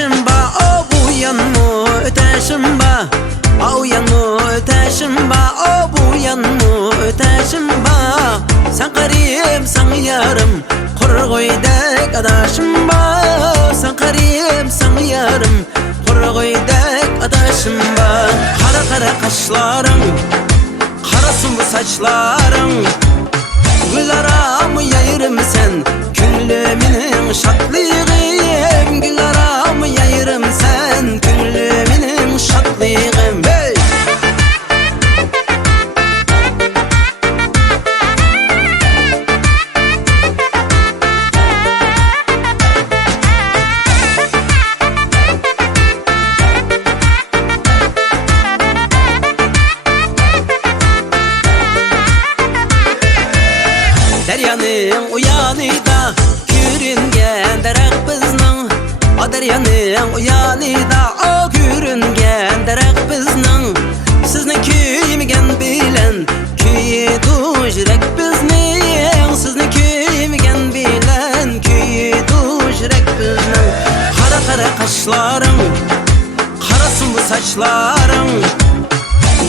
öteşim ba, o bu yan mı öteşim ba, o yan mı öteşim ba, o bu yan mı öteşim ba. Sen garip sen yarım, kurgoydek adaşım ba. Sen garip sen yarım, kurgoydek adaşım ba. Kara kara kaşların, karasın bu saçların, gül aramı yayırım sen, küllümünün şatlığım. Gül aramı yayırım sen, küllümünün şatlığım. Hey! Deryanın uyanıda görüngen derek bizning, o deryanın uyanıda o görüngen derek bizning. Sizni kuymagan bilen kuyidi yürek bizning, sizni kuymagan bilen kuyidi yürek bizning. Kara kara kaşların, karasın bu saçların,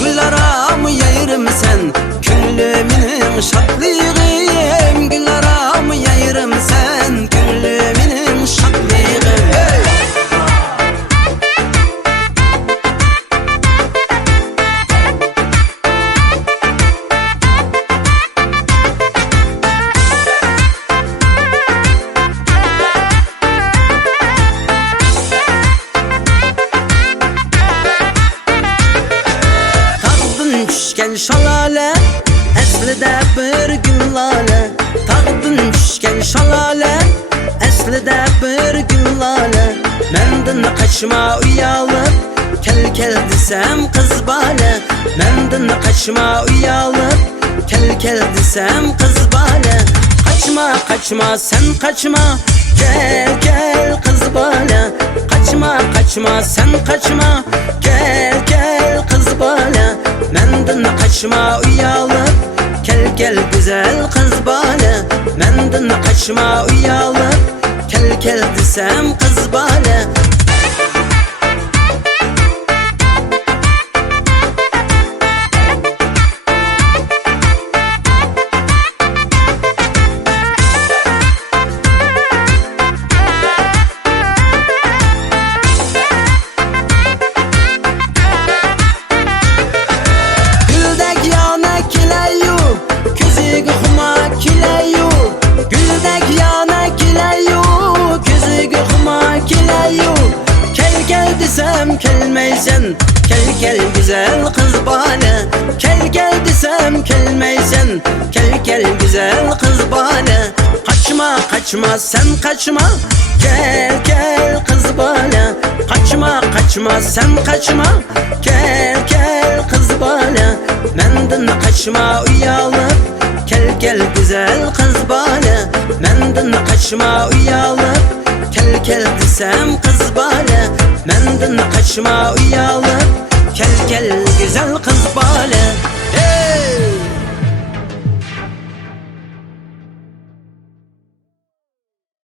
gül aramı yayırım sen, küllümünün şatlığım. Gül aramı yayırım sen, küllümünün şatlığım. Hey! Tağdın düşken şalale, aslida bir gül lale. Tağdın düşken şalale, aslida bir gül lale. Menden kaçma uyalıp, kel kel desem kız bale. Menden kaçma uyalıp, kel kel desem kız bale. Kaçma kaçma sen kaçma, gel gel kız bale. Kaçma kaçma sen kaçma, gel gel kız bale. Menden kaçma uyalıp, gel gel güzel kız bale. Menden kaçma uyalıp, gel gel desem kız bale. Desem kelmeysen, gel gel güzel kız bana. Gel gel desem kelmeysen, gel gel güzel kız bana. Kaçma kaçma sen kaçma, gel gel kız bana. Kaçma kaçma sen kaçma, gel gel kız bana. Menden kaçma uyalıp, gel gel güzel kız bana. Menden kaçma uyalıp, gel gel desem kız bana. Menden kaçma uyalıp, gel gel güzel kız bale.